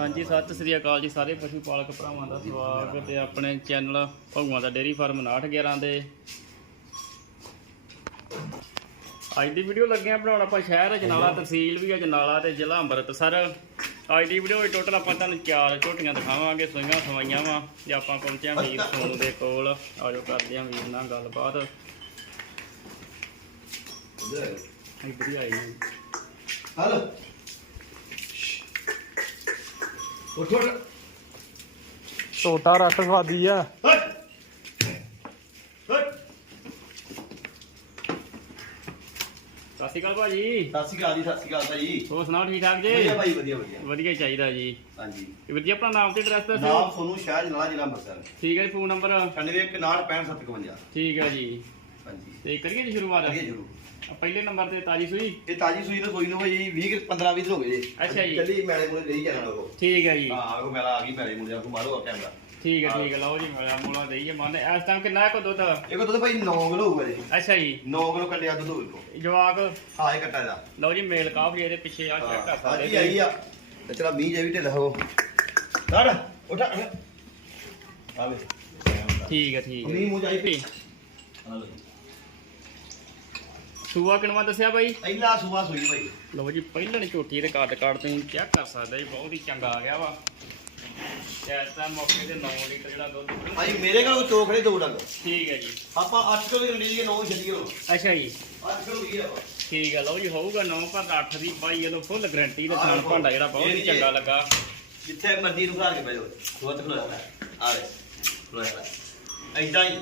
ਹਾਂਜੀ ਸਤਿ ਸ੍ਰੀ ਅਕਾਲ ਜੀ ਸਾਰੇ ਪਸ਼ੂ ਪਾਲਕ ਭਰਾਵਾਂ ਦਾ ਸਵਾਗਤ ਹੈ ਆਪਣੇ ਚੈਨਲ ਭਗਵਾਨ ਦਾ ਡੇਰੀ ਫਾਰਮ 911 ਦੇ। ਅੱਜ ਦੀ ਵੀਡੀਓ ਲੱਗੇ ਆ ਬਣਾਉਣ ਆਪਾਂ ਸ਼ਹਿਰ ਜਨਾਲਾ ਤਹਿਸੀਲ ਵੀ ਹੈ ਜਨਾਲਾ ਤੇ ਜ਼ਿਲ੍ਹਾ ਅੰਮ੍ਰਿਤਸਰ। ਅੱਜ ਦੀ ਵੀਡੀਓ ਵਿੱਚ ਟੋਟਲ ਆਪਾਂ ਤੁਹਾਨੂੰ ਚਾਰ ਝੋਟੀਆਂ ਦਿਖਾਵਾਂਗੇ ਸੂਈਆਂ ਸਵਾਈਆਂ ਵਾ ਤੇ ਆਪਾਂ ਪਹੁੰਚੇ ਹਾਂ ਵੀਰ ਸੋਨੂ ਦੇ ਕੋਲ। ਆਜੋ ਕਰਦੇ ਹਾਂ ਵੀਰ ਨਾਲ ਗੱਲਬਾਤ। ਇੱਧਰ ਹੀ ਆਈ। ਹਲ। ਉੱਠ ਉੱਠ। ਸਵਾਦੀ ਆ। ਹਟ ਹਟ ਸਤਿ ਸ਼੍ਰੀ ਅਕਾਲ ਭਾਜੀ। ਸਤਿ ਸ਼੍ਰੀ ਅਕਾਲ ਜੀ ਸਤਿ ਸ਼੍ਰੀ ਅਕਾਲ ਭਾਈ। ਹੋਰ ਸੁਣਾਓ ਠੀਕ ਠਾਕ ਜੀ? ਵਧੀਆ ਭਾਈ ਵਧੀਆ ਵਧੀਆ। ਵਧੀਆ ਹੀ ਚਾਹੀਦਾ ਜੀ। ਹਾਂਜੀ। ਇਹ ਵਧੀਆ ਆਪਣਾ ਨਾਮ ਤੇ ਐਡਰੈਸ ਦੱਸੋ ਨਾਮ ਸੋਨੂੰ ਸ਼ਾਹ ਜਨਾਲਾ ਜ਼ਿਲ੍ਹਾ ਅੰਮ੍ਰਿਤਸਰ। ਠੀਕ ਹੈ ਜੀ ਫੋਨ ਨੰਬਰ 9165 ਠੀਕ ਹੈ ਜੀ। ਹਾਂਜੀ। ਤੇ ਕਰੀਏ ਜੀ ਸ਼ੁਰੂਆਤ? ਪਹਿਲੇ ਨੰਬਰ ਤੇ ਤਾਜੀ ਸੂਈ? ਇਹ ਤਾਜੀ ਸੂਈ ਤਾਂ ਸੂਈ ਨੂੰ ਭਾਈ 20 15 20 ਹੋ ਗਏ ਜੀ। ਅੱਛਾ ਜੀ। ਚੱਲੀ ਮੈਲੇ ਮੁਲੇ ਦੇਈ ਜਾਣਾ ਕੋ ਠੀਕ ਹੈ ਜੀ। ਹਾਂ ਆਗੋ ਮੈਲਾ ਆ ਗਈ ਮੈਲੇ ਮੁਲੇ ਆ ਮਾਰੋ ਆ ਕੈਮਰਾ ਠੀਕ ਹੈ। ਠੀਕ ਹੈ ਲਓ ਜੀ ਮੇਰਾ ਮੂਲਾ ਦੇਈਏ ਮਨ ਇਸ ਟਾਈਮ ਕਿੰਨਾ ਕੋ ਦੁੱਧ? ਇਹ ਕੋ ਦੁੱਧ ਭਾਈ 9 ਕਿਲੋ ਹੋਊਗਾ ਜੀ। ਅੱਛਾ ਜੀ। 9 ਕਿਲੋ ਕੱਢਿਆ ਦੁੱਧ ਹੋਊਗਾ ਜਵਾਕ। ਹਾਂ ਇਹ ਕੱਟਾ ਦਾ ਲਓ ਜੀ ਮੇਲ ਕਾਫੀ ਇਹਦੇ ਪਿੱਛੇ ਆ ਚੈੱਕ ਕਰ ਹਾਂ ਜੀ ਆਈ ਆ। ਤੇ ਚਲਾ ਮੀਂਹ ਜੇ ਵੀ ਢਿੱਲਾ ਹੋ। ਡੜ ਉਠਾ ਆਵੇ ਠੀਕ ਹੈ ਠੀਕ ਹੈ ਮੀਂਹ ਮੂੰਹ ਜਾਈ ਪਈ। ਸੂਆ ਕਿਨਵਾ ਦੱਸਿਆ ਬਾਈ? ਪਹਿਲਾ ਸੂਆ ਸੂਈ ਭਾਈ ਲਓ ਜੀ ਪਹਿਲਣ ਝੋਟੀ ਦੇ ਕੱਦ ਕਾਰਡ ਤੁਸੀਂ ਚੈੱਕ ਕਰ ਸਕਦੇ ਜੀ ਬਹੁਤ ਹੀ ਚੰਗਾ ਆ ਗਿਆ ਵਾ। ਐਸਾ ਮੌਕੇ ਤੇ 9 ਲੀਟਰ ਜਿਹੜਾ ਦੁੱਧ ਭਾਈ ਮੇਰੇ ਕੋਲ ਚੋਖੜੇ ਦੋ ਡੰਗ। ਠੀਕ ਹੈ ਜੀ। ਆਪਾਂ 8 ਕਿਲੋ ਦੀ ਰੰਡੀ ਦੀ 9 ਛੱਡੀ ਹੋ ਅੱਛਾ ਜੀ। 8 ਕਿਲੋ ਹੀ ਆ। ਠੀਕ ਹੈ ਲਓ ਜੀ ਹੋਊਗਾ 9 ਪਰ 8 ਦੀ ਬਾਈ ਇਹਨੂੰ ਫੁੱਲ ਗਾਰੰਟੀ ਦੇ ਆਹੋ। ਭਾਂਡਾ ਜਿਹੜਾ ਬਹੁਤ ਹੀ ਚੰਗਾ ਲੱਗਾ। ਜਿੱਥੇ ਮਰਜ਼ੀ ਨੂੰ ਕੇ ਬੈਜੋ ਬਹੁਤ ਖਲੋ ਜਾਂਦਾ ਆ ਵੇ ਖਲੋ ਜਾਂਦਾ ਐਦਾਂ ਹੀ।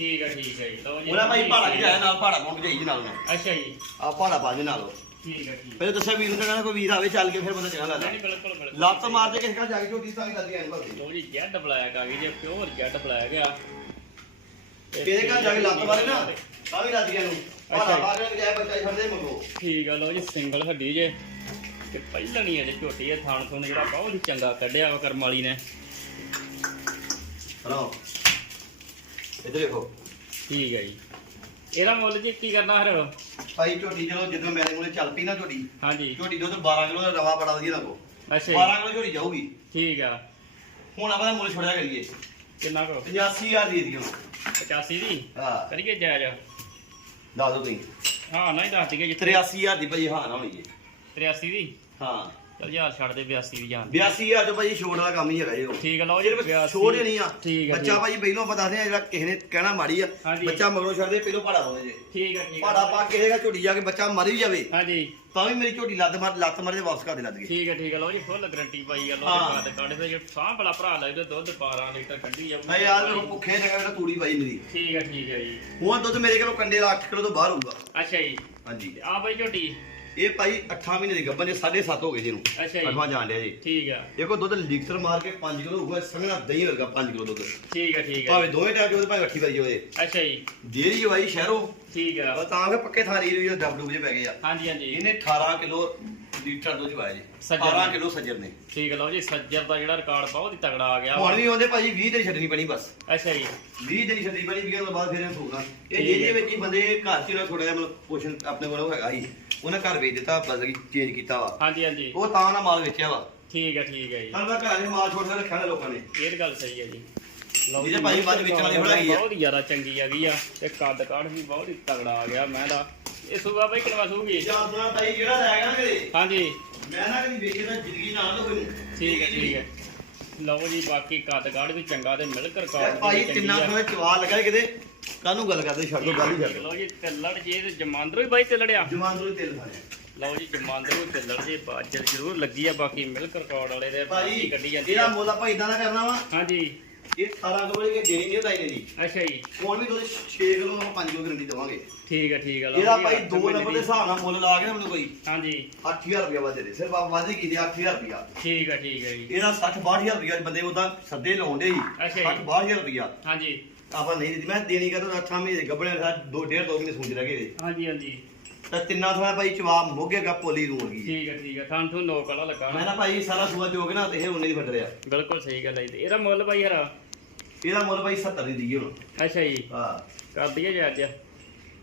ਠੀਕ ਹੈ ਠੀਕ ਹੈ ਜੀ। ਲਓ ਜੀ ਉਹਦਾ ਭਾਈ ਭਾੜਾ ਵੀ ਆਇਆ ਨਾਲ ਭਾੜਾ ਪਹੁੰਚ ਜਾਈ ਨਾਲ ਨੂੰ ਅੱਛਾ ਜੀ। ਆ ਭਾੜਾ ਪਾ ਦੇ ਨਾਲ ਠੀਕ ਹੈ ਠੀਕ ਹੈ ਪਹਿਲੇ ਦੱਸਿਆ ਵੀਰ ਨੂੰ ਕਹਿੰਦਾ ਕੋਈ ਵੀਰ ਆਵੇ ਚੱਲ ਕੇ ਫਿਰ ਬੰਦਾ ਚੰਗਾ ਲੱਗਦਾ। ਨਹੀਂ ਬਿਲਕੁਲ ਬਿਲਕੁਲ। ਲੱਤ ਮਾਰ ਦੇ ਕਿਸੇ ਕਾ ਜਾ ਕੇ ਝੋਟੀ ਤਾਂ ਕਰਦੀ ਐਨ ਭਰਦੀ। ਲਓ ਜੀ ਜੈਡ ਬਲੈਕ ਆ ਗਈ ਜੇ ਪਿਓਰ ਜੈਡ ਬਲੈਕ ਆ। ਕਿਹਦੇ ਘਰ ਜਾ ਕੇ ਲੱਤ ਮਾਰੇ ਨਾ ਤਾਂ ਵੀ ਰੱਜ ਗਿਆ ਨੂੰ ਭਾੜਾ। ਪਾ ਕੇ ਜਾਏ ਬੱਚਾ ਫੜਦੇ ਮੰਗੋ ਠੀਕ ਆ ਲਓ ਜੀ ਸਿੰਗਲ ਹੱਡੀ ਜੇ। ਤੇ ਪਹਿਲਾਂ ਨਹੀਂ ਅਜੇ ਝੋਟੀ ਹੈ ਥਾਣ ਥੁਣ ਜਿਹੜਾ ਬਹੁਤ ਚੰਗਾ ਕੱਢਿਆ ਵਾ ਕਰਮ ਵਾਲੀ ਨੇ। ਹਲੋ। ਇੱਧਰ ਦੇਖੋ। ਠੀਕ ਹੈ ਜੀ। ਇਹਦਾ ਮੁੱਲ ਜੀ ਕੀ ਕਰਨਾ ਫਿਰ? ਭਾਈ ਝੋਟੀ ਚਲੋ ਜਦੋਂ ਮੇਰੇ ਕੋਲੇ ਚੱਲ ਪਈ ਨਾ ਝੋਟੀ ਹਾਂਜੀ। ਝੋਟੀ ਦੁੱਧ 12 ਕਿਲੋ ਦਾ ਰਵਾ ਬੜਾ ਵਧੀਆ ਲੱਗੋ। ਅੱਛਾ 12 ਜੀ ਕਿਲੋ ਝੋਟੀ ਜਾਊਗੀ। ਠੀਕ ਆ। ਹੁਣ ਆਪਾਂ ਦਾ ਮੁੱਲ ਛੋੜਿਆ ਕਰੀਏ। ਕਿੰਨਾ ਕੋ? 85000 ਦੇ ਦਿਓ 85 ਦੀ? ਹਾਂ। ਕਰੀਏ ਜਾਇਜ਼। ਦੱਸ ਦੋ ਤੁਸੀਂ। ਹਾਂ ਨਹੀਂ ਦੱਸ ਦਈਏ ਜੀ 83000 ਦੀ ਭਾਈ ਹਾਂ ਨਾ ਹੋਣੀ ਜੀ 83 ਦੀ? ਹਾਂ। ਚਲ ਯਾਰ ਛੱਡ ਦੇ 82 ਦੀ ਜਾਨ 82000 ਤੋਂ ਭਾਈ ਛੋੜ ਵਾਲਾ ਕੰਮ ਹੀ ਹੈਗਾ ਜੀ ਉਹ। ਠੀਕ ਆ ਲਓ ਜੀ ਸਿਰਫ 82 ਛੋੜ ਹੀ ਨਹੀਂ ਆ। ਠੀਕ ਆ ਬੱਚਾ ਠੀਕ। ਭਾਈ ਪਹਿਲੋਂ ਆਪਾਂ ਦੱਸਦੇ ਆ ਜਿਹੜਾ ਕਿਸੇ ਨੇ ਕਹਿਣਾ ਮਾੜੀ ਆ। ਹਾਂਜੀ। ਬੱਚਾ ਮਗਰੋਂ ਛੱਡਦੇ ਪਹਿਲੋਂ ਭਾੜਾ ਪਾਉਂਦੇ ਜੇ। ਠੀਕ ਆ ਠੀਕ ਆ। ਭਾੜਾ ਪਾ ਕੇ ਇਹਦਾ ਝੋਟੀ ਜਾ ਕੇ ਬੱਚਾ ਮਰ ਵੀ ਜਾਵੇ ਹਾਂਜੀ। ਤਾਂ ਵੀ ਮੇਰੀ ਝੋਟੀ ਲੱਤ ਮਾਰ ਲੱਤ ਮਾਰੇ ਤੇ ਵਾਪਸ ਕਰ ਦੇ ਲੱਦ ਗਏ ਠੀਕ ਹੈ ਠੀਕ ਹੈ ਲਓ ਜੀ ਫੁੱਲ ਗਰੰਟੀ ਪਾਈ ਆ ਲਓ ਹਾਂ। ਜੀ ਕੱਢ ਦੇ ਜੇ ਸਾਹ ਬੜਾ ਭਰਾ ਲੱਗਦਾ ਦੁੱਧ 12 ਲੀਟਰ ਕੱਢੀ ਜਾਊ। ਮੈਂ ਯਾਰ ਮੈਨੂੰ ਭੁੱਖੇ ਜਗ੍ਹਾ ਮੇਰਾ ਤੂੜੀ ਮੇਰੀ। ਠੀਕ ਹੈ ਠੀਕ ਹੈ ਜੀ। ਹੁਣ ਦੁੱਧ ਮੇਰੇ ਕੋਲੋਂ ਕੰਡੇ ਦਾ 8 ਕਿਲੋ ਤੋਂ ਬਾਹਰ ਹੋਊਗਾ। ਅੱਛਾ ਜੀ। ਹਾਂਜੀ। ਤੇ ਆ ਬਾਈ ਝੋਟੀ। ਇਹ ਭਾਈ 8 ਮਹੀਨੇ ਦੀ ਗੱਭਣ ਜੇ 7.5 ਹੋ ਗਏ ਜੀ ਇਹਨੂੰ। ਅੱਛਾ ਜੀ। ਅੱਠਵਾਂ ਜਾਣ ਲਿਆ ਜੀ। ਠੀਕ ਆ। ਦੁੱਧ ਲੀਟਰ ਮਾਰ ਕੇ 5 ਕਿਲੋ ਹੋਊਗਾ ਸੰਘਣਾ ਦਹੀਂ ਵਰਗਾ 5 ਕਿਲੋ ਦੁੱਧ। ਠੀਕ ਹੈ ਠੀਕ ਹੈ ਭਾਵੇਂ ਦੋਵੇਂ ਟਾਈਮ ਚੋਦੇ ਭਾਵੇਂ ਅੱਠੀ ਵਾਰੀ ਚੋਦੇ ਅੱਛਾ ਜੀ। ਡੇਰੀ ਜਵਾਈ ਸ਼ਹਿਰੋਂ। ਠੀਕ ਆ। ਉਹ ਤਾਂ ਕਿ ਪੱਕੇ ਥਾਰੀ ਰਹੀ ਡੱਬ ਡੁੱਬ ਜੇ ਪੈ ਗਏ ਆ। ਹਾਂਜੀ ਹਾਂਜੀ। ਇਹਨੇ 18 ਕਿਲੋ ਲੀਟਰ ਦੁੱਧ ਚਵਾਇਆ ਜੀ। ਸੱਜਰ 18 ਨੇ। ਕਿਲੋ ਸੱਜਰ ਨੇ। ਠੀਕ ਹੈ ਲਓ ਜੀ ਸੱਜਰ ਦਾ ਜਿਹੜਾ ਰਿਕਾਰਡ ਬਹੁਤ ਹੀ ਤਗੜਾ ਆ ਗਿਆ ਵਾ। ਹੁਣ ਵੀ ਉਹਦੇ ਭਾਜੀ 20 ਦਿਨ ਛੱਡਣੀ ਪੈਣੀ ਬਸ। ਅੱਛਾ ਜੀ। 20 ਦਿਨ ਛੱਡਣੀ ਪੈਣੀ 20 ਤੋਂ ਬਾਅਦ ਫਿਰ ਇਹ ਸੋਕਣਾ ਇਹ ਠੀਕ ਜਿਹਦੇ ਹੈ। ਵਿੱਚ ਹੀ ਬੰਦੇ ਘਰ ਚ ਨਾ ਥੋੜਾ ਜਿਹਾ ਮਤਲਬ ਪੋਸ਼ਨ ਆਪਣੇ ਕੋਲ ਉਹ ਹੈਗਾ ਸੀ ਉਹਨਾਂ ਘਰ ਵੇਚ ਦਿੱਤਾ ਬਦਲ ਚੇਂਜ ਕੀਤਾ ਵਾ। ਹਾਂਜੀ ਹਾਂਜੀ। ਉਹ ਤਾਂ ਨਾ ਮਾਲ ਵੇਚਿਆ ਵਾ। ਠੀਕ ਹੈ ਠੀਕ ਹੈ ਜੀ। ਤਾਂ ਘਰਾਂ ਦੇ ਮਾਲ ਛੋੜ ਕੇ ਰੱਖਿਆ ਨੇ ਲੋਕਾਂ ਨੇ। ਇਹ ਤਾਂ ਗੱਲ ਸਹੀ ਹੈ ਜੀ। ਇਹਦੇ ਜੀ, ਭਾਈ ਮੱਝ ਵੇਚਣ ਵਾਲੀ ਬਣਾਈ ਆ। ਬਹੁਤ ਜ਼ਿਆਦਾ ਚੰਗੀ ਹੈਗੀ ਆ ਤੇ ਕੱਦ ਕਾਠ ਵੀ ਬਹੁਤ ਹੀ ਤਗੜਾ ਆ ਗਿਆ ਮੈਂ ਦਾ ਇਹ ਸੂਆ ਬਾਈ ਕਿਨਵਾ ਸੂਗੀ? ਸੁਣਾ ਤਾਈ ਜਿਹੜਾ ਲੈ ਗਿਆ ਨਾ ਕਿਤੇ ਹਾਂਜੀ। ਮੈਂ ਨਾ ਕਦੀ ਵੇਖੇ ਤਾਂ ਜ਼ਿੰਦਗੀ ਨਾਲ ਤਾਂ ਕੋਈ ਠੀਕ ਹੈ ਠੀਕ ਹੈ ਲਓ ਜੀ ਬਾਕੀ ਕੱਦ ਕਾਠ ਵੀ ਚੰਗਾ ਤੇ ਮਿਲਕ ਰਿਕਾਰਡ ਭਾਈ ਤਿੰਨਾਂ ਸਮੇਂ ਚਵਾ ਲਗਾ ਕਿਤੇ। ਕਾਹਨੂੰ ਗੱਲ ਕਰਦੇ? ਛੱਡ ਦੋ ਗੱਲ ਹੀ ਛੱਡ ਲਓ ਜੀ ਤਿੱਲੜ ਜੇ ਤੇ ਜਮਾਂਦਰੋਂ ਹੀ ਬਾਈ ਤਿੱਲੜਿਆ। ਜਮਾਂਦਰੂ ਹੀ ਤੇਲ ਖਾਣੇ ਲਓ ਜੀ ਜਮਾਂਦਰੋਂ ਤਿੱਲੜ ਜੇ ਬਾਜਰ ਜ਼ਰੂਰ ਲੱਗੀ ਆ ਬਾਕੀ ਮਿਲਕ ਰਿਕਾਰਡ ਵਾਲੇ ਦੇ ਭਾਈ ਕੱਢੀ ਜਾਂਦੀ ਇਹਦਾ ਆ ਮੁੱਲ ਆਪਾਂ ਇਦਾਂ ਦਾ ਕਰਨਾ ਵਾ। ਹਾਂਜੀ। ਇਹ 18 ਕਿਲੋ ਦੀ ਦੇਣੀ ਨਹੀਂ ਹੁੰਦਾ ਇਹਨੇ ਦੀ ਅੱਛਾ ਜੀ। ਹੁਣ ਵੀ ਤੁਸੀਂ 6 ਕਿਲੋ ਆਪਾਂ 5 ਕਿਲੋ ਗਰੰਟੀ ਦੇਵਾਂਗੇ। ਠੀਕ ਹੈ ਠੀਕ ਹੈ ਲਓ ਇਹਦਾ ਜੀ, ਭਾਈ ਅੱਠ 2 ਮਹੀਨੇ ਨੰਬਰ ਦੇ ਦੀ। ਹਿਸਾਬ ਨਾਲ ਮੁੱਲ ਲਾ ਕੇ ਨਾ ਮੈਨੂੰ ਕੋਈ। ਹਾਂਜੀ। 8000 ਰੁਪਇਆ ਵਾਧੇ ਦੇ ਸਿਰਫ ਆਪ ਵਾਧੇ ਕੀਤੇ 8000 ਰੁਪਇਆ। ਠੀਕ ਹੈ ਠੀਕ ਹੈ ਜੀ। ਇਹਦਾ 60 62000 ਰੁਪਇਆ ਬੰਦੇ ਉਹਦਾ ਸੱਦੇ ਲਾਉਂਦੇ ਸੀ ਅੱਛਾ ਜੀ। 60 62000 ਰੁਪਇਆ। ਹਾਂਜੀ। ਆਪਾਂ ਨਹੀਂ ਦਿੱਤੀ। ਮੈਂ ਦੇਣੀ ਕਰਦਾ 8 ਮਹੀਨੇ ਗੱਬੜੇ ਦਾ ਦੋ ਡੇਢ ਦੋ ਮਹੀਨੇ ਸੂਝ ਲੱਗੇ ਹਾਂਜੀ ਹਾਂਜੀ। ਤਾਂ ਤਿੰਨਾਂ ਥਾਂ ਭਾਈ ਚਵਾ ਮੋਗੇਗਾ ਪੋਲੀ ਨੂੰ ਹੋਗੀ ਠੀਕ ਹੈ ਠੀਕ ਹੈ ਥਾਂ ਤੋਂ ਨੋਕ ਵਾਲਾ ਲੱਗਾ ਮੈਂ ਨਾ ਭਾਈ ਸਾਰਾ ਸੂਆ ਜੋਗ ਨਾ ਤੇ ਇਹ ਉਨੇ ਦੀ ਫੱਟ ਰਿਹਾ ਬਿਲਕੁਲ ਸਹੀ ਗੱਲ ਹੈ ਜੀ। ਇਹਦਾ ਮੁੱਲ ਭਾਈ ਹਰਾ? ਇਹਦਾ ਮੁੱਲ ਭਾਈ 70 ਦੀ ਦਈਏ ਹੁਣ। ਅੱਛਾ ਜੀ। ਹਾਂ। ਕਰ ਦਈਏ ਜੀ ਅੱਜ।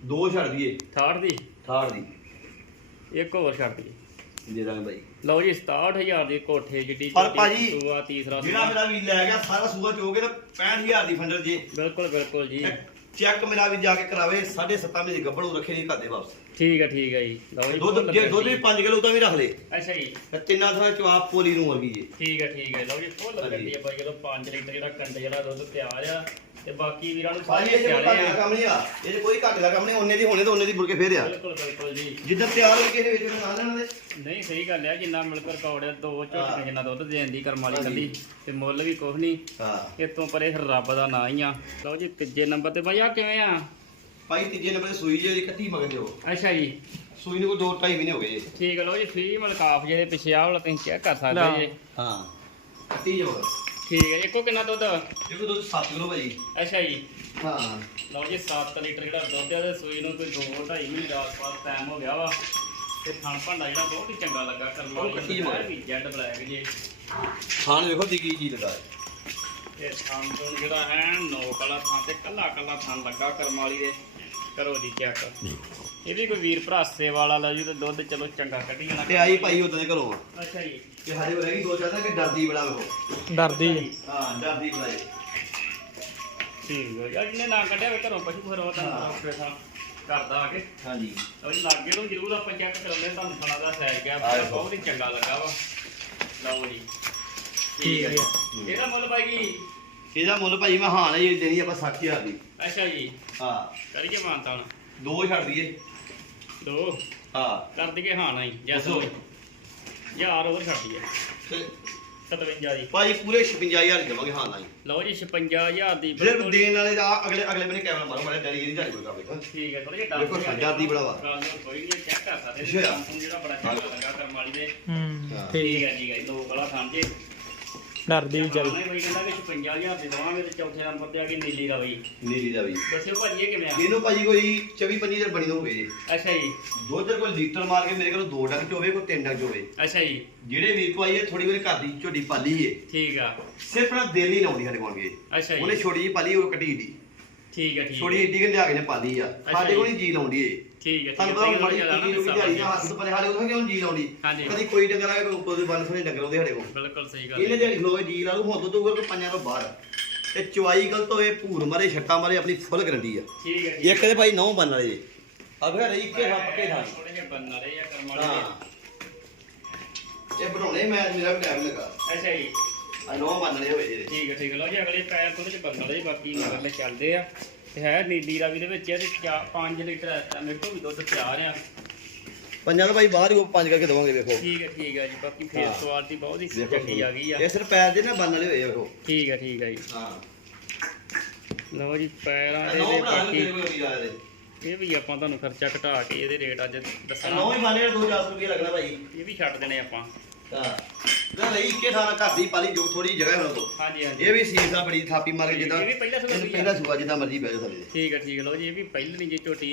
ਦੋ ਛੱਡ ਦਈਏ। 68 ਦੀ? 60 ਦੀ। ਇੱਕ ਹੋਰ ਛੱਡ ਦਈਏ। ਦੇ ਦਾਂਗੇ ਭਾਈ ਲਓ ਜੀ 67000 ਦੀ ਕੋਠੇ ਜਿੱਡੀ ਪਰ ਝੋਟੀ, ਭਾਜੀ, ਸੂਆ ਤੀਸਰਾ ਜਿਹੜਾ। ਮੇਰਾ ਵੀ ਲੈ ਗਿਆ ਸਾਰਾ ਸੂਆ ਚੋਗੇ ਨਾ 65000 ਦੀ ਫੰਡਰ ਜੇ। ਬਿਲਕੁਲ ਬਿਲਕੁਲ ਜੀ। ਚੈੱਕ ਮੇਰਾ ਵੀ ਜਾ ਕੇ ਕਰਾਵੇ 7.5 ਮਹੀਨੇ ਗੱਭਣੂ ਰੱਖੇ ਨਹੀਂ ਕਰਦੇ ਵਾਪਸ। ਠੀਕ ਹੈ ਠੀਕ ਹੈ ਜੀ। ਲਓ ਜੀ ਦੁੱਧ ਜੇ ਦੁੱਧ ਵੀ ਗੱਡੀ। 5 ਕਿਲੋ ਤਾਂ ਵੀ ਰੱਖ ਲੇ। ਅੱਛਾ ਜੀ। ਤੇ ਤਿੰਨਾਂ ਥਾਂ ਚਵਾਪ ਪੋਲੀ ਨੂੰ ਵਰਗੀ ਜੇ ਠੀਕ ਹੈ ਠੀਕ ਹੈ। ਲਓ ਜੀ ਫੁੱਲ ਹਾਂਜੀ। ਗੱਡੀ ਆਪਾਂ ਜਦੋਂ 5 ਲੀਟਰ ਜਿਹੜਾ ਕੰਡ ਜਿਹੜਾ ਦੁੱਧ ਤਿਆਰ ਆ ਤੇ ਬਾਕੀ ਵੀਰਾਂ ਨੂੰ ਭਾਜੀ ਸਾਰੇ ਇਹ ਕੋਈ ਸਿਆਣੇ ਘੱਟ ਦਾ ਆ ਕੰਮ ਨਹੀਂ ਆ। ਇਹ 'ਚ ਕੋਈ ਘੱਟ ਦਾ ਕੰਮ ਨਹੀਂ ਉਹਨੇ ਦੀ ਹੋਣੇ ਤੇ ਉਹਨੇ ਦੀ ਮੁੜ ਕੇ ਫੇਰ ਆ। ਬਿਲਕੁਲ ਬਿਲਕੁਲ ਜੀ। ਜਿੱਦਾਂ ਤਿਆਰ ਹੋ ਕੇ ਇਹਦੇ ਵਿੱਚ ਨਾ ਲੈਣ ਦੇ ਨਹੀਂ ਸਹੀ ਗੱਲ ਆ ਜਿੰਨਾ ਮਿਲਕ ਰਿਕਾਰਡ ਆ ਦੋ ਹਾਂ। ਝੋਟੀਆਂ ਜਿੰਨਾ ਦੁੱਧ ਦੇਣ ਦੀ ਕਰਮ ਵਾਲੀ ਹਾਂਜੀ। ਕੱਲੀ ਤੇ ਮੁੱਲ ਵੀ ਕੁਛ ਨਹੀਂ। ਹਾਂ। ਇਤੋਂ ਪਰੇ ਫਿਰ ਰੱਬ ਦਾ ਨਾਂ ਹੀ ਆ। ਲਓ ਜੀ ਤੀਜੇ ਨੰਬਰ ਤੇ ਬਾਈ ਆ ਕਿਵੇਂ ਆ? ਭਾਈ ਤੀਜੇ ਨੰਬਰ ਤੇ ਸੂਈ ਜੇ ਇਕੱਠੀ ਮਗਰ ਦਿਓ। ਅੱਛਾ ਜੀ। ਸੂਈ ਨੂੰ ਕੋਈ 2 2.5 ਮਹੀਨੇ ਹੋ ਗਏ ਜੀ। ਠੀਕ ਹੈ ਲਓ ਜੀ ਫ੍ਰੀ ਮਲਕਾਫ ਜਿਹਦੇ ਪਿੱਛੇ ਆਹ ਵਾਲਾ ਤੁਸੀਂ ਚੈੱਕ ਕਰ ਸਕਦੇ ਜੀ। ਹਾਂ। ਕੱਟੀ ਠੀਕ ਹੈ ਇੱਕੋ ਕਿੰਨਾ ਦੁੱਧ? ਦੇਖੋ ਦੁੱਧ 7 ਕਿਲੋ ਭਾਜੀ। ਅੱਛਾ ਜੀ। ਹਾਂ। ਲਓ ਜੀ 7 ਲੀਟਰ ਜਿਹੜਾ ਦੁੱਧ ਆ ਤੇ ਸੂਈ ਨੂੰ ਕੋਈ 2 2.5 ਮਹੀਨੇ ਦਾ ਆਸ-ਪਾਸ ਟਾਈਮ ਹੋ ਗਿਆ ਵਾ। ਤੇ ਥਣ ਭਾਂਡਾ ਜਿਹੜਾ ਬਹੁਤ ਹੀ ਚੰਗਾ ਲੱਗਾ ਕਰਮ ਉਹ ਕੱਟੀ। ਵੀ ਜੈਡ ਬਲੈਕ ਜੀ। ਖਾਣ ਵੇਖੋ ਦੀ ਕੀ ਜੀ ਲਗਾ। ਤੇ ਥਣ ਤੋਂ ਜਿਹੜਾ ਹੈ ਨੋਕ ਵਾਲਾ ਥਾਂ ਤੇ ਕੱਲਾ ਕੱਲਾ ਥਣ ਲੱਗਾ ਕਰਮ ਵਾਲੀ ਦੇ। ਕਰੋ ਜੀ ਚੈੱਕ ਇਹ ਵੀ ਕੋਈ ਵੀਰ ਭਰਾਸੇ ਵਾਲਾ ਲੈ ਜੂ ਤੇ ਦੁੱਧ ਚਲੋ ਚੰਗਾ ਕੱਢੀ ਜਾਣਾ। ਤੇ ਆਈ ਭਾਈ ਉਦੋਂ ਦੇ ਘਰੋਂ ਆ। ਅੱਛਾ ਜੀ। ਤੇ ਸਾਡੇ ਕੋਲ ਹੈਗੀ ਦੋ ਚਾਹਤਾ ਕਿ ਡਰਦੀ ਬੜਾ ਵੇਖੋ ਡਰਦੀ ਹਾਂ ਡਰਦੀ ਬੜਾ ਜੀ ਠੀਕ ਹੈ ਜਿਹਨੇ ਨਾ ਕੱਢਿਆ ਵੇ ਘਰੋਂ ਪਸ਼ੂ ਫਿਰ ਉਹ ਤਾਂ ਹਾਂ। ਡਾਕਟਰ ਸਾਹਿਬ ਕਰਦਾ ਆ ਕੇ। ਹਾਂਜੀ। ਲਓ ਜੀ ਲਾਗੇ ਤੋਂ ਜ਼ਰੂਰ ਆਪਾਂ ਚੈੱਕ ਕਰਾਉਂਦੇ ਹਾਂ, ਤੁਹਾਨੂੰ ਖਾਣਾ ਦਾ ਸਾਈਜ਼ ਗਿਆ। ਬਹੁਤ ਹੀ ਚੰਗਾ ਲੱਗਾ ਵਾ। ਲਓ ਜੀ। ਠੀਕ ਹੈ। ਜੀ। ਇਹਦਾ ਮੁੱਲ ਬਾਈ ਜੀ ਇਹਦਾ ਮੁੱਲ ਭਾਈ ਮੈਂ ਹਾਂ ਜੀ ਦੇਣੀ ਆਪਾਂ 60000 ਦੀ। ਅੱਛਾ ਜੀ। ਹਾਂ। ਕਰੀਏ ਮਾਨਤਾਨ। ਦੋ ਛੱਡ ਦਈਏ। ਦੋ ਹਾਂ। ਕਰ ਦਈਏ ਹਾਂ ਨਹੀਂ ਜੈਸ ਦੱਸੋ। ਯਾਰ ਹੋਰ ਛੱਡ ਦਈਏ। ਤੇ 57 ਜੀ। ਭਾਈ ਪੂਰੇ 56000 ਦੀ ਦੇਵਾਂਗੇ ਹਾਂ ਨਾ ਜੀ ਲਓ ਜੀ 56000 ਦੀ ਫਿਰ ਬਿਲਕੁਲ ਦੇਣ ਵਾਲੇ ਦਾ ਅਗਲੇ ਅਗਲੇ ਬਨੇ ਕੈਮਰਾ ਮਾਰੋ ਮਾਰੇ ਡੈਡੀ ਜੀ ਨਹੀਂ ਕੋਈ ਕੰਮ ਠੀਕ ਹੈ ਥੋੜਾ ਜਿਹਾ ਦੇਖੋ ਡਰਦੀ ਬੜਾ ਵਾ। ਨੂੰ ਕੋਈ ਨਹੀਂ ਚੈੱਕ ਕਰ ਸਕਦੇ। ਅੱਛਾ। ਜਿਹੜਾ ਬੜਾ ਚੰਗਾ ਲੱਗਾ ਕਰਮ ਵਾਲੀ ਦੇ। ਹੂੰ ਹਾਂ। ਠੀਕ ਹੈ ਠੀਕ ਹੈ ਦੋ ਵਾਲਾ ਸਮਝੇ ਡਰਦੀ ਵੀ ਚੱਲ। ਨਹੀਂ ਬਈ ਕਹਿੰਦਾ ਕਿ 55000 ਦੇ ਦਵਾਂਗੇ ਤੇ ਚੌਥੇ ਨੰਬਰ ਤੇ ਆ ਗਈ ਨੀਲੀ ਰਵੀ ਨੀਲੀ ਦਾ ਵੀ ਦੱਸਿਓ ਭਾਜੀ ਇਹ ਕਿਵੇਂ ਆ? ਇਹਨੂੰ ਭਾਜੀ ਕੋਈ 24 25 ਦਿਨ ਬਣੀ ਹੋਵੇ ਜੀ ਅੱਛਾ ਜੀ। ਦੁੱਧ ਕੋਈ ਲੀਟਰ ਮਾਰ ਕੇ ਮੇਰੇ ਕੋਲ ਦੋ ਡੰਗ ਚ ਹੋਵੇ ਕੋਈ ਤਿੰਨ ਡੰਗ ਚ ਹੋਵੇ ਅੱਛਾ ਜੀ। ਜਿਹੜੇ ਵੀਰ ਕੋ ਆਈ ਹੈ ਥੋੜੀ ਵਾਰੀ ਘਰ ਦੀ ਝੋਟੀ ਪਾਲੀ ਏ। ਠੀਕ ਆ। ਸਿਰਫ ਨਾ ਦਿਲ ਹੀ ਲਾਉਂਦੀ ਸਾਡੇ ਕੋਲ ਅੱਛਾ ਉਹਨੇ ਛੋਟੀ ਜੀ ਪਾਲੀ ਉਹ ਕੱਟੀ ਦੀ ਠੀਕ ਹੈ ਠੀਕ ਛੋਟੀ ਹੈ ਏਡੀ ਕਿ ਲਿਆ ਕੇ ਨੇ ਪਾਲੀ ਆ। ਸਾਡੇ ਕੋਲ ਨਹੀਂ ਜੀ ਲਾਉਂਦੀ ਏ। ਠੀਕ ਹੈ ਤੁਹਾਨੂੰ ਪਤਾ ਬੜੀ ਟਿੱਕੀ ਨੂੰ ਦਿਹਾੜੀ ਦਾ ਹੱਥ ਤੋਂ ਪਰੇ ਸਾਡੇ ਕੋਲ ਕਿਉਂ ਜੀ ਲਾਉਂਦੀ? ਹਾਂਜੀ। ਕਦੀ ਕੋਈ ਡੰਗਰ ਆ ਕੋਈ ਉੱਪਰ ਦੇ ਬੰਨ ਸੋਨੇ ਡੰਗਰ ਆਉਂਦੇ ਸਾਡੇ ਕੋਲ। ਬਿਲਕੁਲ ਸਹੀ ਗੱਲ ਇਹਨੇ ਹੈ। ਜਿਹੜੀ ਖਲੋਵੇ ਜੀ ਲਾ ਲੂ ਹੁਣ ਤੋਂ ਕੋਈ ਪੰਜਾਂ ਤੋਂ ਬਾਹਰ। ਤੇ ਚੁਆਈ ਗਲਤ ਹੋਵੇ ਭੂਰ ਮਾਰੇ ਛੱਟਾ ਮਾਰੇ ਆਪਣੀ ਫੁੱਲ ਗਰੰਟੀ ਆ। ਠੀਕ ਹੈ ਇੱਕ ਤੇ ਭਾਈ ਨੌ ਬੰਨ ਵਾਲੇ ਜੀ। ਅਬੇ ਰਹੀ ਇੱਕੇ ਥਾਂ ਪੱਕੇ ਥਾਂ। ਥੋੜੇ ਜਿਹੇ ਬੰਨ ਰਹੇ ਆ ਕਰਮ ਵਾਲੇ। ਹਾਂ। ਦੇ। ਇਹ ਬਣਾਉਣੇ ਮੈਂ ਮੇਰਾ ਵੀ ਟਾਈਮ ਲੱਗਾ। ਅੱਛਾ ਜੀ। ਆ ਨੌ ਬੰਨ ਲਏ ਹੋਏ ਜਿਹੜੇ ਠੀਕ ਹੈ ਠੀਕ ਹੈ। ਲਓ ਜੀ ਅਗਲੇ ਪੈਰ ਤੋਂ ਤੇ ਬੰਨ ਵਾਲੇ ਬਾਕੀ ਮਗਰਲੇ ਚੱਲਦੇ ਆ। ਤੇ ਹੈ ਨੀਲੀ ਰਵੀ ਦੇ ਵਿੱਚ ਇਹਦੇ 5 ਲੀਟਰ ਐ ਮੇਰੇ ਤੋਂ ਵੀ ਦੁੱਧ ਤਿਆਰ ਆ। ਪੰਜਾਂ ਦਾ ਭਾਈ ਬਾਹਰ ਹੀ ਉਹ ਪੰਜ ਕਰਕੇ ਦਵਾਂਗੇ ਵੇਖੋ ਠੀਕ ਹੈ ਠੀਕ ਹੈ ਜੀ ਬਾਕੀ ਫੇਸ ਹਾਂ। ਕੁਆਲਿਟੀ ਬਹੁਤ ਹੀ ਚੰਗੀ ਆ ਗਈ ਆ। ਇਹ ਸਿਰਫ ਪੈਰ ਦੇ ਨਾ ਬੰਨ ਵਾਲੇ ਹੋਏ ਆ ਵੇਖੋ ਠੀਕ ਹੈ ਠੀਕ ਹੈ ਜੀ। ਹਾਂ। ਲਓ ਜੀ ਪੈਰਾਂ ਨੌ ਇਹਦੇ ਬਣਾ ਬਾਕੀ ਕੋਈ ਇਹ ਵੀ ਆਪਾਂ ਤੁਹਾਨੂੰ ਖਰਚਾ ਘਟਾ ਕੇ ਇਹਦੇ ਰੇਟ ਅੱਜ ਨੌ ਦੱਸਣਾ ਹੀ ਬੰਨੇ 2000 ਰੁਪਏ ਲੱਗਣਾ ਭਾਈ। ਇਹ ਵੀ ਛੱਡ ਦੇਣੇ ਆਪਾਂ। ਹਾਂ। ਨਾ ਲਈ ਇੱਕੇ ਥਾਂ ਘਰ ਦੀ ਪਾਲੀ ਜੋ ਥੋੜੀ ਜਗ੍ਹਾ ਉਹਨਾਂ ਤੋਂ ਹਾਂਜੀ ਹਾਂਜੀ। ਇਹ ਵੀ ਸੀਸਾ ਬੜੀ ਥਾਪੀ ਮਾਰ ਕੇ ਜਿੱਦਾਂ ਇਹ ਵੀ ਪਹਿਲਾਂ ਇਹਨੂੰ ਸੂਆ ਜਿੱਦਾਂ ਮਰਜ਼ੀ ਬਹਿ ਜਾ ਥੱਲੇ ਠੀਕ ਹੈ ਠੀਕ ਹੈ। ਲਓ ਜੀ ਇਹ ਵੀ ਪਹਿਲਾਂ ਨਹੀਂ ਜੇ ਝੋਟੀ।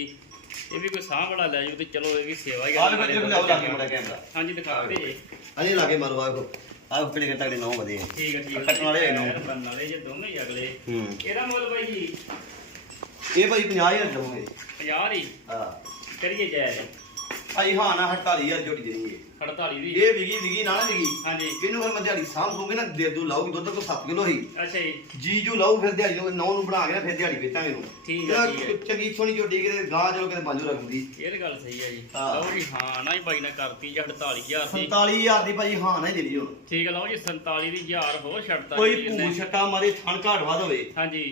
ਇਹ ਵੀ ਕੋਈ ਸਾਹ ਵਾਲਾ ਲੈ ਜਾਓ ਤੇ ਚਲੋ ਇਹ ਵੀ ਸੇਵਾ ਹੀ ਆਹ ਕਰਨੀ ਵੇਖੋ ਲਿਆਓ ਲਾ ਕੇ ਮੜਾ ਕੈਮਰਾ ਹਾਂਜੀ ਦਿਖਾ ਦੇ ਜੀ। ਅਜੇ ਲਾ ਕੇ ਮਾਰੋ ਆਖੋ ਆਹ ਕਿਹੜੇ ਕਿਹੜੇ ਤਗੜੇ ਨੌ ਵਧੇ ਆ। ਠੀਕ ਹੈ ਠੀਕ ਹੈ। ਕੱਟਣ ਵਾਲੇ ਨੌ। ਬੰਨ ਵਾਲੇ ਜੇ ਦੋਵੇਂ ਹੀ ਅਗਲੇ। ਹੂੰ। ਇਹਦਾ ਮੁੱਲ ਬਾਈ ਜੀ? ਇਹ ਭਾਈ 50000 ਦਵਾਂਗੇ। 50 ਹੀ? ਹਾਂ। ਕਰੀਏ ਜਾਇਜ਼। ਭਾਈ ਹਾਂ ਨਾ 48000 ਜੋੜੀ ਦੇਣੀ ਹੈ 48 ਦੀ। ਇਹ ਵਿਗੀ ਵਿਗੀ ਨਾ ਨਾ ਵਿਗੀ ਹਾਂਜੀ। ਇਹਨੂੰ ਫਿਰ ਮੈਂ ਦਿਹਾੜੀ ਸਾਂਭ ਸੂਗੇ ਨਾ ਦੇ ਦੂ ਲਾਉਗੀ ਦੁੱਧ ਕੋ 7 ਕਿਲੋ ਹੀ। ਅੱਛਾ ਜੀ। ਜੀ ਜੂ ਲਾਉ ਫਿਰ ਦਿਹਾੜੀ ਨੂੰ ਨੌ ਨੂੰ ਬਣਾ ਕੇ ਨਾ ਫਿਰ ਦਿਹਾੜੀ ਵੇਚਾਂਗੇ ਇਹਨੂੰ। ਠੀਕ ਹੈ, ਠੀਕ ਹੈ। ਚੰਗੀ ਸੋਹਣੀ ਝੋਟੀ ਕਿਤੇ ਗਾਂ ਚਲੋ ਕਿਤੇ ਬਾਂਝੋ ਰੱਖਦੀ ਇਹ ਤਾਂ ਗੱਲ ਸਹੀ ਹੈ ਜੀ। ਹਾਂ। ਲਓ ਜੀ ਹਾਂ ਨਾ ਹੀ ਬਾਈ ਨੇ ਕਰਤੀ ਜੀ 48000 ਦੀ। 47000 ਦੀ ਭਾਈ ਹਾਂ ਨਾ ਹੀ ਦੇਣੀ ਹੁਣ। ਠੀਕ ਹੈ ਲਓ ਜੀ 47 ਦੀ 1000 ਹੋਰ ਛੱਡਤਾ ਕੋਈ। ਭੂਰ ਛੱਟਾ ਮਾਰੇ ਥਣ ਘਾਟ ਵੱਧ ਹੋਵੇ। ਹਾਂਜੀ।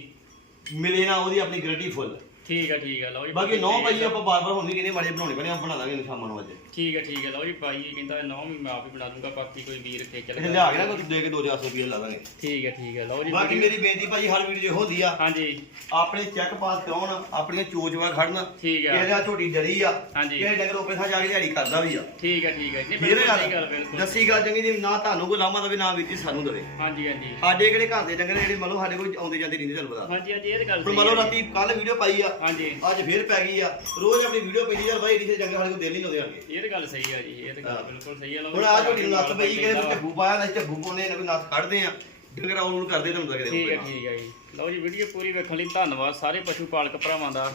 ਮਿਲੇ ਨਾ ਉਹਦੀ ਆਪਣੀ ਗਰੰਟੀ ਫੁੱਲ। ਠੀਕ ਹੈ ਠੀਕ ਹੈ ਲਓ ਜੀ ਬਾਕੀ ਨੌ ਭਾਈ ਆਪਾਂ ਬਾਰ-ਬਾਰ ਹੁਣ ਵੀ ਕਹਿੰਦੇ ਮਾੜੇ ਬਣਾਉਣੇ ਪੈਣੇ ਆਪਾਂ ਬਣਾ ਦਾਂਗੇ ਇਹਨੂੰ ਸ਼ਾਮਾਂ ਨੂੰ ਅੱਜ ਠੀਕ ਹੈ ਠੀਕ ਹੈ ਲਓ ਜੀ ਭਾਈ ਕਹਿੰਦਾ ਨੌ ਵੀ ਮੈਂ ਆਪ ਹੀ ਬਣਾ ਦੂੰਗਾ ਬਾਕੀ ਕੋਈ ਵੀਰ ਖੇਚਲ ਇਹ ਲਿਆ ਕੇ ਨਾ ਕੋਈ ਦੇ ਕੇ 2000 ਰੁਪਏ ਲਾ ਦਾਂਗੇ। ਠੀਕ ਹੈ ਠੀਕ ਹੈ ਲਓ ਜੀ ਬਾਕੀ ਮੇਰੀ ਬੇਨਤੀ ਭਾਈ ਹਰ ਵੀਡੀਓ ਹੁੰਦੀ ਆ ਹਾਂਜੀ। ਆਪਣੇ ਚੈੱਕ ਪਾਸ ਕਰਾਉਣ ਆਪਣੀਆਂ ਚੋਚਵਾ ਖੜਨ ਠੀਕ ਹੈ ਦਾ ਝੋਟੀ ਡਰੀ ਆ ਹਾਂਜੀ। ਕਿਸੇ ਡੰਗਰ ਉੱਪਰ ਥਾਂ ਜਾ ਕੇ ਦਿਹਾੜੀ ਕਰਦਾ ਵੀ ਆ। ਠੀਕ ਹੈ ਠੀਕ ਹੈ ਜੀ ਬਿਲਕੁਲ ਦੱਸੀ ਗੱਲ ਚੰਗੀ ਜੀ ਨਾ ਤੁਹਾਨੂੰ ਕੋਈ ਲਾਮਾ ਦਵੇ ਨਾ ਵੀਰ ਸਾਨੂੰ ਦਵੇ। ਹਾਂਜੀ ਹਾਂਜੀ। ਸਾਡੇ ਕਿਹੜੇ ਘਰ ਦੇ ਡੰਗਰ ਜਿਹੜੇ ਮੰਨ ਲਓ ਸਾਡੇ ਕੋਲ ਆਉਂਦੇ ਜਾਂਦੇ ਰਹਿੰਦੇ ਤੁਹਾਨੂੰ ਪਤਾ। ਹਾਂਜੀ ਹਾਂਜੀ ਇਹ ਗੱਲ ਮੰਨ ਲਓ ਰਾਤੀ ਕੱਲ ਵੀਡੀਓ ਪਾਈ ਆ ਹਾਂਜੀ। ਅੱਜ ਫੇਰ ਪੈ ਗਈ ਆ। ਰੋਜ਼ ਆਪਣੀ ਵੀਡੀਓ ਪੈਂਦੀ ਯਾਰ ਬਾਈ ਇਹਦੇ ਡੰਗਰ ਸਾਡੇ ਕੋਲ ਦਿਲ ਨਹੀਂ ਲਾਉਂਦੇ ਆਣਗੇ ਇਹ ਤਾਂ ਗੱਲ ਸਹੀ ਹੈ ਜੀ ਇਹ ਤਾਂ ਗੱਲ। ਬਿਲਕੁਲ ਸਹੀ ਲਓ ਹੁਣ ਆ ਨੂੰ ਨੱਥ ਪਈ ਕਿ ਝੱਬੂ ਪਾਇਆ ਨਾ ਝੱਬੂ ਪਾਉਣੇ ਨਾ ਕੋਈ ਨੱਥ ਕੱਢਦੇ ਆ। ਡੰਗਰ ਆਉਣ ਕਰਦੇ ਤੁਹਾਨੂੰ ਠੀਕ ਹੈ ਲੱਗਦੇ ਠੀਕ ਹੈ ਜੀ। ਲਓ ਜੀ ਵੀਡੀਓ ਪੂਰੀ ਵੇਖਣ ਲਈ ਧੰਨਵਾਦ ਸਾਰੇ ਪਸ਼ੂ ਪਾਲਕ ਭਰਾਵਾਂ ਦਾ।